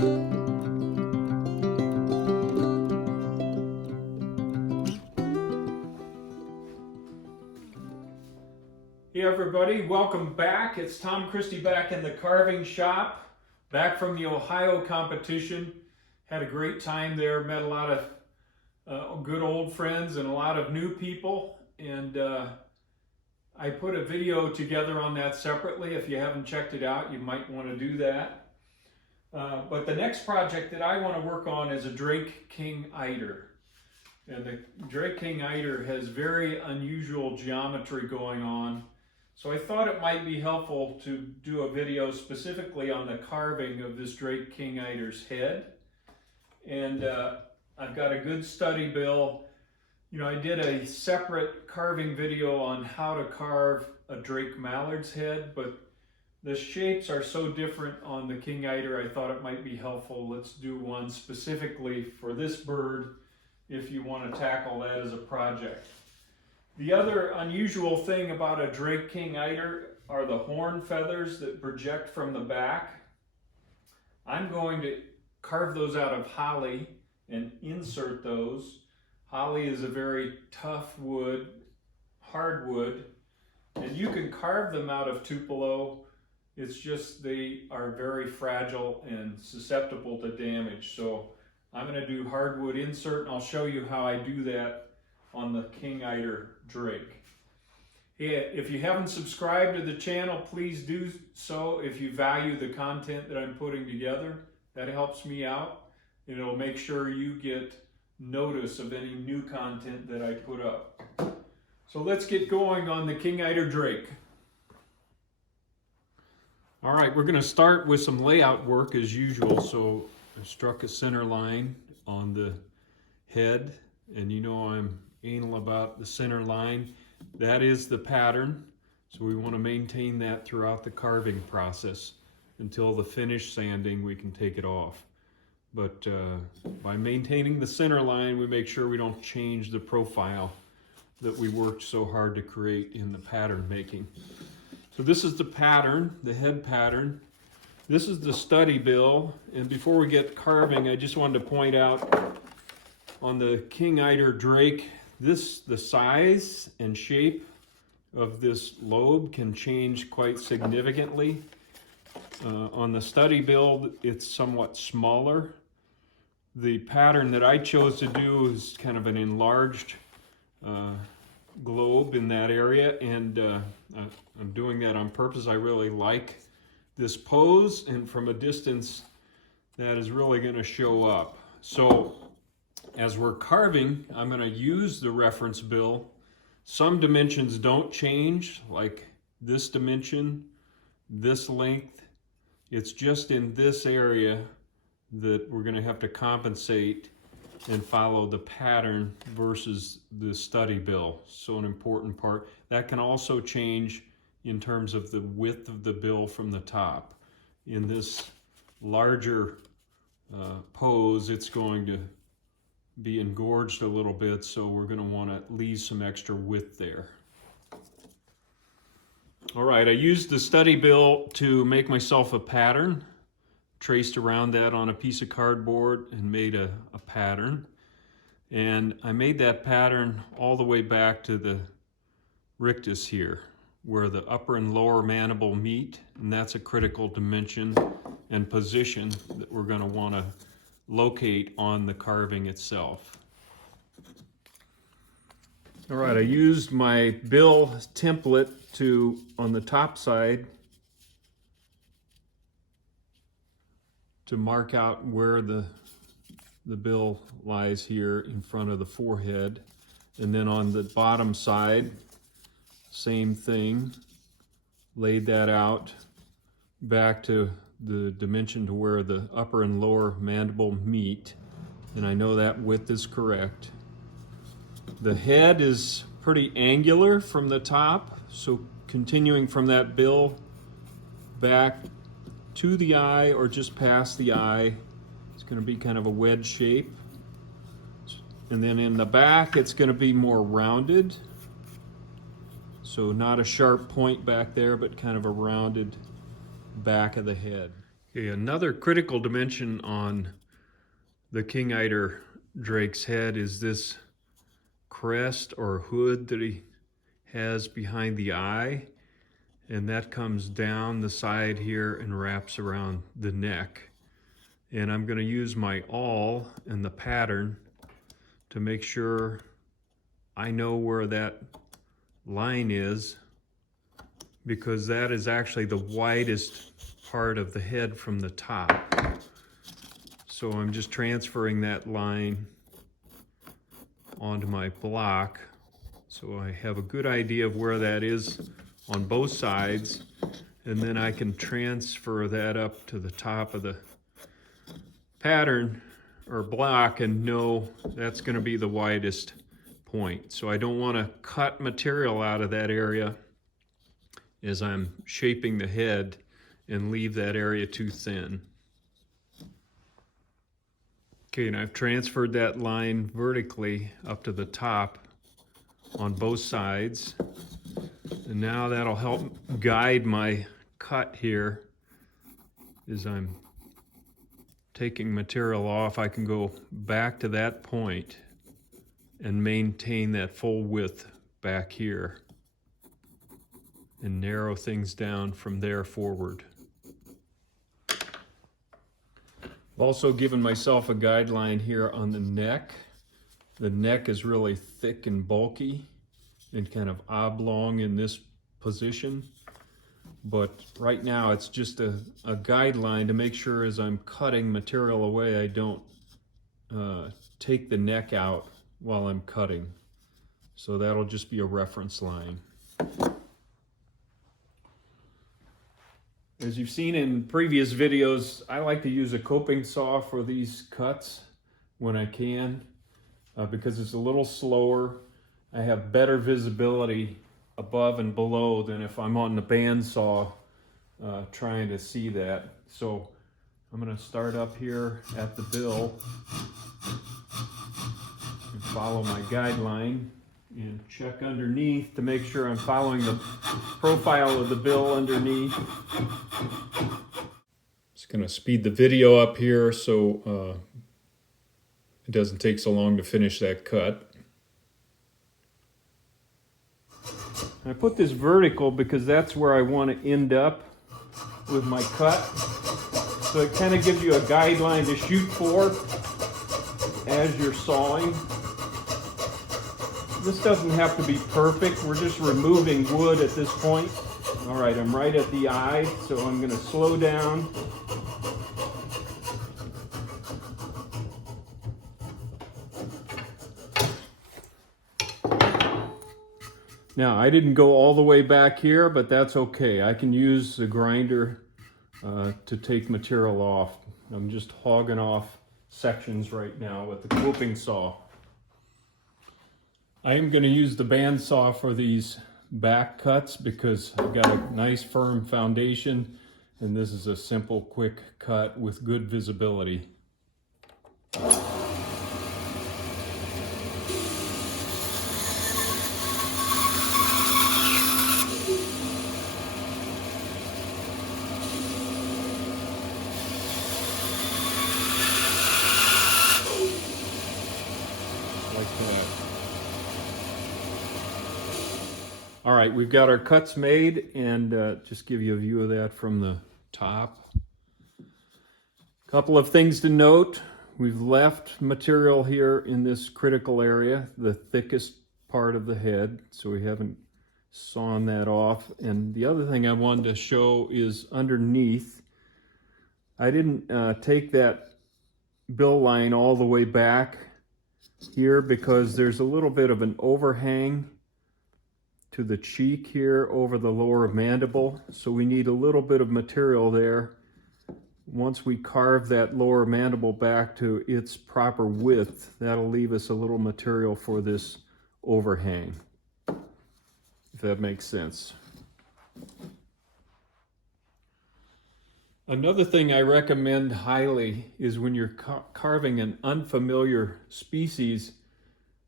Hey everybody, welcome back. It's Tom Christie back in the carving shop, back from the Ohio competition. Had a great time there, met a lot of good old friends and a lot of new people, and I put a video together on that separately. If you haven't checked it out, you might want to do that. But the next project that I want to work on is a Drake King Eider. And the Drake King Eider has very unusual geometry going on. So I thought it might be helpful to do a video specifically on the carving of this Drake King Eider's head. And I've got a good study bill. You know, I did a separate carving video on how to carve a Drake Mallard's head, but the shapes are so different on the King Eider, I thought it might be helpful. Let's do one specifically for this bird if you want to tackle that as a project. The other unusual thing about a Drake King Eider are the horn feathers that project from the back. I'm going to carve those out of holly and insert those. Holly is a very tough wood, hardwood, and you can carve them out of tupelo. It's just they are very fragile and susceptible to damage. So I'm going to do hardwood insert, and I'll show you how I do that on the King Eider Drake. Hey, if you haven't subscribed to the channel, please do so. If you value the content that I'm putting together, that helps me out. It'll make sure you get notice of any new content that I put up. So let's get going on the King Eider Drake. All right, we're going to start with some layout work as usual. So I struck a center line on the head, and you know I'm anal about the center line. That is the pattern, so we want to maintain that throughout the carving process until the finish sanding we can take it off. But by maintaining the center line, we make sure we don't change the profile that we worked so hard to create in the pattern making. So this is the pattern, the head pattern. This is the study bill, and before we get carving, I just wanted to point out on the King Eider Drake, the size and shape of this lobe can change quite significantly. On the study build, it's somewhat smaller. The pattern that I chose to do is kind of an enlarged globe in that area, and I'm doing that on purpose. I really like this pose, and from a distance that is really going to show up. So as we're carving, I'm going to use the reference bill. Some dimensions don't change, like this dimension, this length. It's just in this area that we're going to have to compensate and follow the pattern versus the study bill. So an important part. That can also change in terms of the width of the bill from the top. In this larger pose, it's going to be engorged a little bit, so we're going to want to leave some extra width there. All right, I used the study bill to make myself a pattern, traced around that on a piece of cardboard and made a pattern. And I made that pattern all the way back to the rictus here, where the upper and lower mandible meet, and that's a critical dimension and position that we're going to want to locate on the carving itself. All right, I used my bill template on the top side to mark out where the bill lies here in front of the forehead. And then on the bottom side, same thing, laid that out back to the dimension to where the upper and lower mandible meet, and I know that width is correct. The head is pretty angular from the top, so continuing from that bill back to the eye or just past the eye, it's going to be kind of a wedge shape. And then in the back, it's going to be more rounded. So not a sharp point back there, but kind of a rounded back of the head. Okay, another critical dimension on the King Eider drake's head is this crest or hood that he has behind the eye, and that comes down the side here and wraps around the neck. And I'm going to use my awl and the pattern to make sure I know where that line is, because that is actually the widest part of the head from the top. So I'm just transferring that line onto my block so I have a good idea of where that is on both sides, and then I can transfer that up to the top of the pattern or block and know that's going to be the widest point. So I don't want to cut material out of that area as I'm shaping the head and leave that area too thin. Okay, and I've transferred that line vertically up to the top on both sides. And now that'll help guide my cut here. As I'm taking material off, I can go back to that point and maintain that full width back here and narrow things down from there forward. I've also given myself a guideline here on the neck. The neck is really thick and bulky and kind of oblong in this position. But right now it's just a guideline to make sure as I'm cutting material away I don't take the neck out while I'm cutting. So that'll just be a reference line. As you've seen in previous videos, I like to use a coping saw for these cuts when I can, because it's a little slower. I have better visibility above and below than if I'm on the bandsaw trying to see that. So I'm going to start up here at the bill and follow my guideline and check underneath to make sure I'm following the profile of the bill underneath. Just going to speed the video up here so it doesn't take so long to finish that cut. I put this vertical because that's where I want to end up with my cut. So it kind of gives you a guideline to shoot for as you're sawing. This doesn't have to be perfect. We're just removing wood at this point. All right, I'm right at the eye, so I'm going to slow down. Now, I didn't go all the way back here, but that's okay. I can use the grinder to take material off. I'm just hogging off sections right now with the coping saw. I am going to use the bandsaw for these back cuts because I've got a nice firm foundation, and this is a simple, quick cut with good visibility. Like that. All right, we've got our cuts made, and just give you a view of that from the top. Couple of things to note. We've left material here in this critical area, the thickest part of the head, so we haven't sawn that off. And the other thing I wanted to show is underneath. I didn't take that bill line all the way back here because there's a little bit of an overhang to the cheek here over the lower mandible, so we need a little bit of material there. Once we carve that lower mandible back to its proper width, that'll leave us a little material for this overhang, if that makes sense. Another thing I recommend highly is when you're carving an unfamiliar species,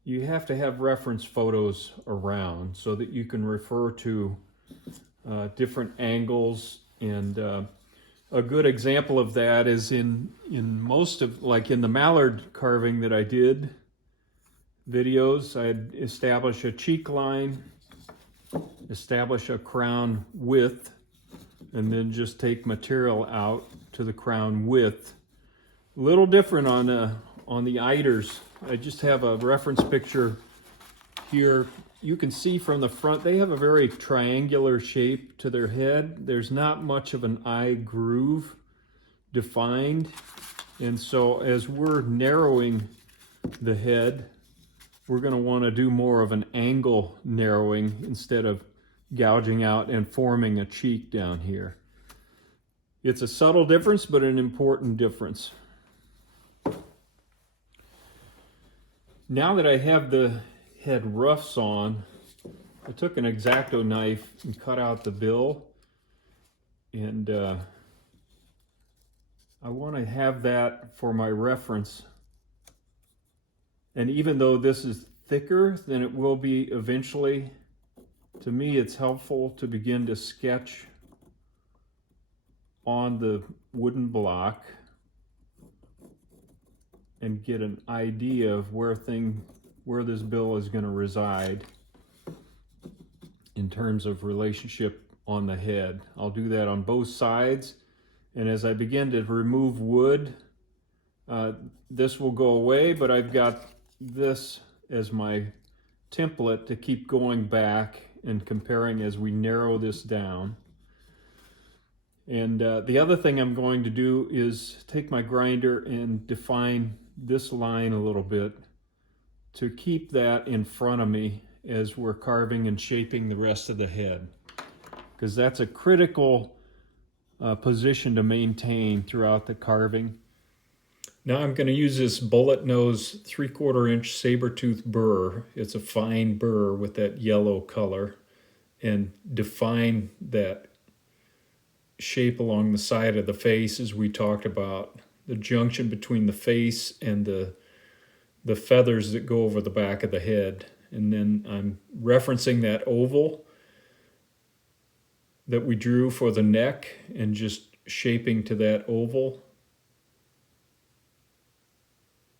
you have to have reference photos around so that you can refer to different angles. And a good example of that is in most of, like in the mallard carving that I did videos, I'd establish a cheek line, establish a crown width, and then just take material out to the crown width. A little different on the Eiders. I just have a reference picture here. You can see from the front, they have a very triangular shape to their head. There's not much of an eye groove defined. And so as we're narrowing the head, we're going to want to do more of an angle narrowing instead of gouging out and forming a cheek down here. It's a subtle difference, but an important difference. Now that I have the head roughs on, I took an X-Acto knife and cut out the bill, and I want to have that for my reference. And even though this is thicker than it will be eventually, to me it's helpful to begin to sketch on the wooden block and get an idea of where this bill is going to reside in terms of relationship on the head. I'll do that on both sides, and as I begin to remove wood, this will go away, but I've got this as my template to keep going back and comparing as we narrow this down. And the other thing I'm going to do is take my grinder and define this line a little bit to keep that in front of me as we're carving and shaping the rest of the head, because that's a critical position to maintain throughout the carving. Now I'm going to use this bullet nose 3/4 inch saber-tooth burr. It's a fine burr with that yellow color, and define that shape along the side of the face as we talked about, the junction between the face and the feathers that go over the back of the head. And then I'm referencing that oval that we drew for the neck and just shaping to that oval.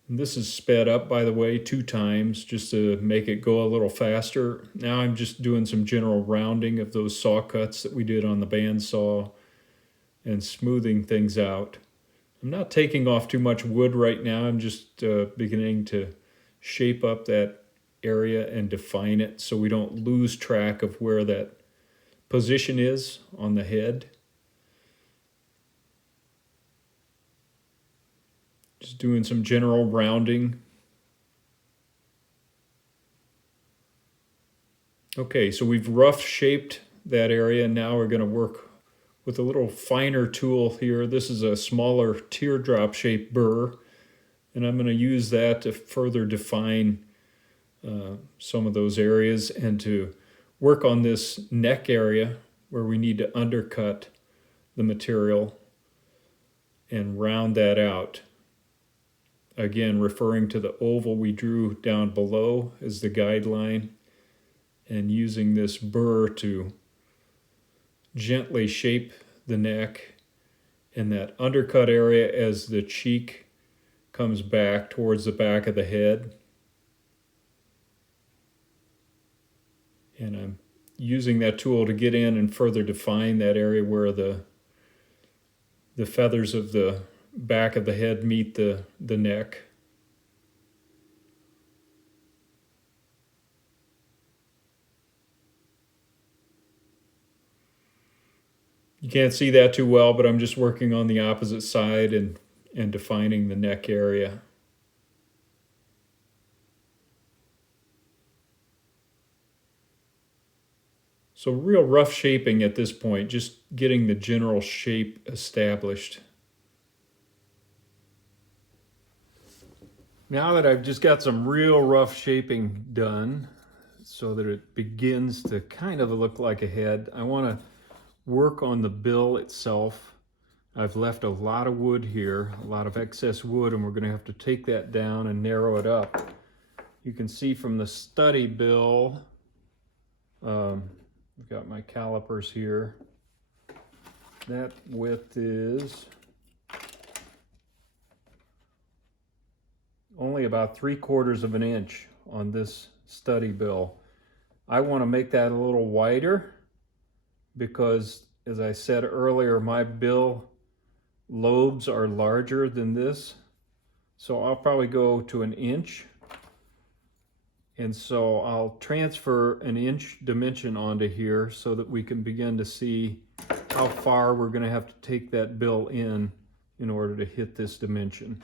And this is sped up, by the way, 2 times just to make it go a little faster. Now I'm just doing some general rounding of those saw cuts that we did on the bandsaw and smoothing things out. I'm not taking off too much wood right now. I'm just beginning to shape up that area and define it so we don't lose track of where that position is on the head. Just doing some general rounding. Okay, so we've rough shaped that area. Now we're going to work with a little finer tool here. This is a smaller teardrop shaped burr, and I'm going to use that to further define some of those areas and to work on this neck area where we need to undercut the material and round that out. Again, referring to the oval we drew down below as the guideline, and using this burr to gently shape the neck and that undercut area as the cheek comes back towards the back of the head. And I'm using that tool to get in and further define that area where the feathers of the back of the head meet the neck. You can't see that too well, but I'm just working on the opposite side and defining the neck area. So real rough shaping at this point, just getting the general shape established. Now that I've just got some real rough shaping done so that it begins to kind of look like a head, I want to work on the bill itself. I've left a lot of wood here, a lot of excess wood, and we're going to have to take that down and narrow it up. You can see from the study bill, I've got my calipers here. that width is only about 3/4 of an inch on this study bill. I want to make that a little wider because, as I said earlier, my bill lobes are larger than this. So I'll probably go to 1 inch. And so I'll transfer 1 inch dimension onto here so that we can begin to see how far we're going to have to take that bill in order to hit this dimension.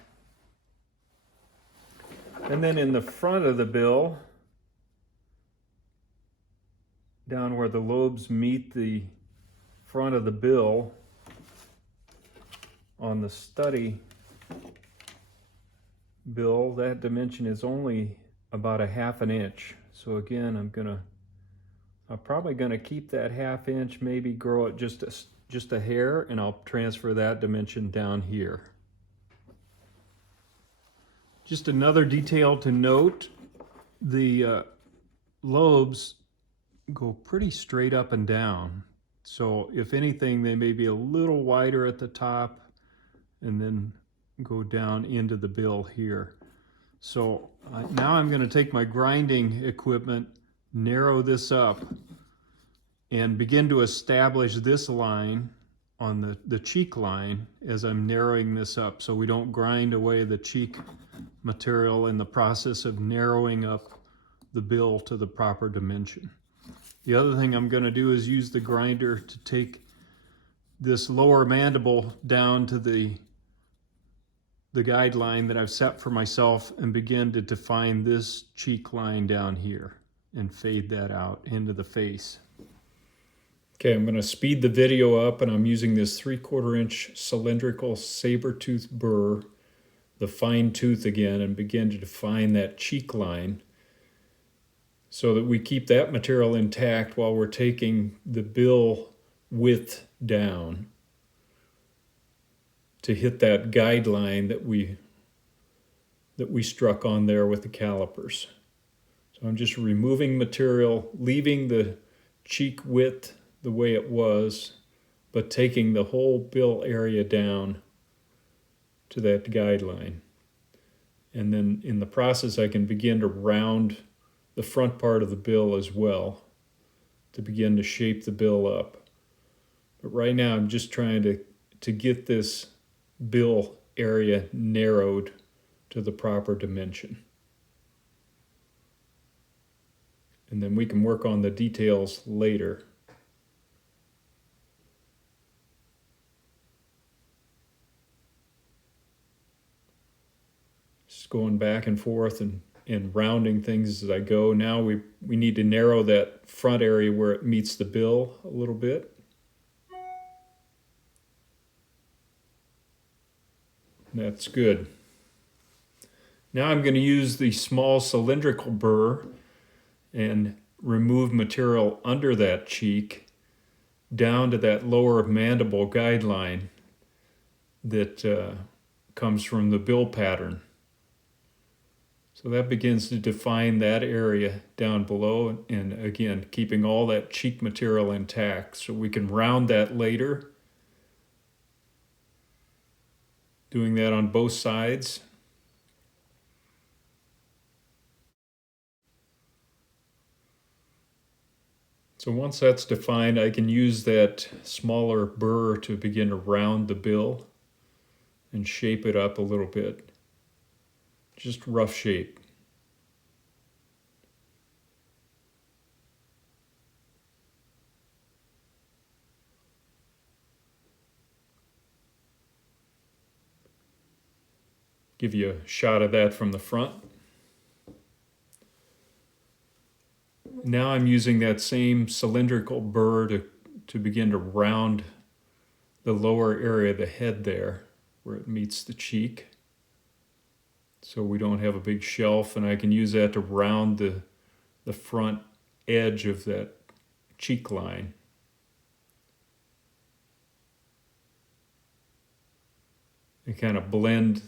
And then in the front of the bill, down where the lobes meet the front of the bill on the study bill, that dimension is only about 1/2 inch. So again, I'm probably gonna keep that 1/2 inch, maybe grow it just a hair, and I'll transfer that dimension down here. Just another detail to note, the lobes go pretty straight up and down. So if anything, they may be a little wider at the top and then go down into the bill here. So now I'm going to take my grinding equipment, narrow this up, and begin to establish this line on the cheek line as I'm narrowing this up, so we don't grind away the cheek material in the process of narrowing up the bill to the proper dimension. The other thing I'm going to do is use the grinder to take this lower mandible down to the guideline that I've set for myself and begin to define this cheek line down here and fade that out into the face. Okay, I'm going to speed the video up, and I'm using this 3/4 inch cylindrical saber-tooth burr, the fine tooth again, and begin to define that cheek line so that we keep that material intact while we're taking the bill width down to hit that guideline that we struck on there with the calipers. So I'm just removing material, leaving the cheek width the way it was, but taking the whole bill area down to that guideline. And then in the process, I can begin to round the front part of the bill as well to begin to shape the bill up. But right now I'm just trying to get this bill area narrowed to the proper dimension. And then we can work on the details later. Just going back and forth and rounding things as I go. Now we need to narrow that front area where it meets the bill a little bit. That's good. Now I'm going to use the small cylindrical burr and remove material under that cheek down to that lower mandible guideline that comes from the bill pattern. So that begins to define that area down below, and again, keeping all that cheek material intact so we can round that later. Doing that on both sides. So once that's defined, I can use that smaller burr to begin to round the bill and shape it up a little bit. Just rough shape. Give you a shot of that from the front. Now I'm using that same cylindrical burr to begin to round the lower area of the head there where it meets the cheek, so we don't have a big shelf, and I can use that to round the front edge of that cheek line. And kind of blend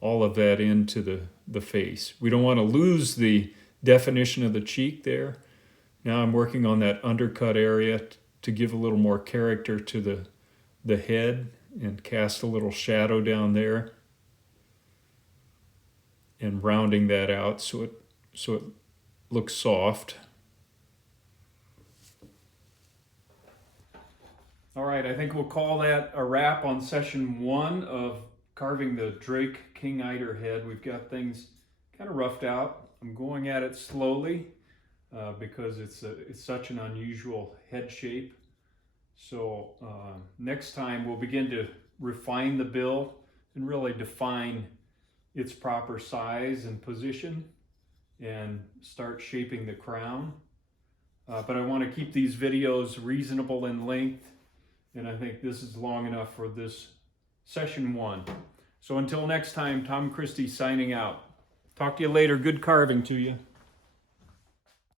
all of that into the face. We don't want to lose the definition of the cheek there. Now I'm working on that undercut area to give a little more character to the head and cast a little shadow down there and rounding that out so it looks soft. All right, I think we'll call that a wrap on session 1 of carving the Drake King Eider head. We've got things kind of roughed out. I'm going at it slowly because it's such an unusual head shape. So next time we'll begin to refine the bill and really define its proper size and position and start shaping the crown. But I want to keep these videos reasonable in length, and I think this is long enough for this session 1. So until next time, Tom Christie signing out. Talk to you later. Good carving to you.